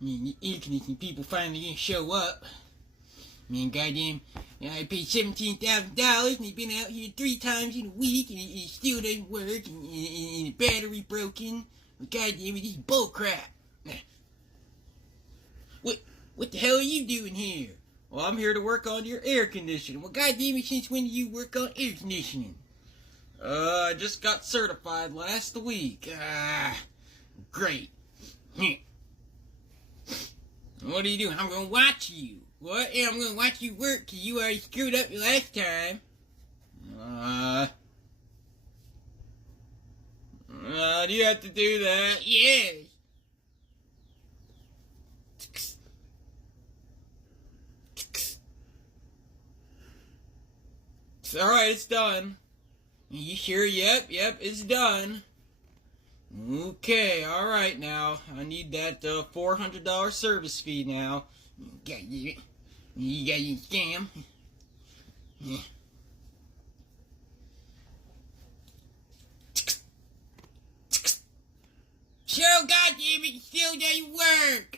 The air conditioning people finally gonna show up. Man, goddamn, I paid $17,000 and he's been out here 3 times in a week and it still doesn't work and the battery broken. Goddamn it, this is bullcrap. What the hell are you doing here? Well, I'm here to work on your air conditioning. Well, goddamn it, since when do you work on air conditioning? I just got certified last week. Great. What are you doing? I'm gonna watch you. What? Yeah, I'm gonna watch you work because you already screwed up your last time. Do you have to do that? Yes. Alright, it's done. You sure? Yep, it's done. Okay, alright now. I need that $400 service fee now. You got your scam. Yeah. So goddamn it, still doesn't work.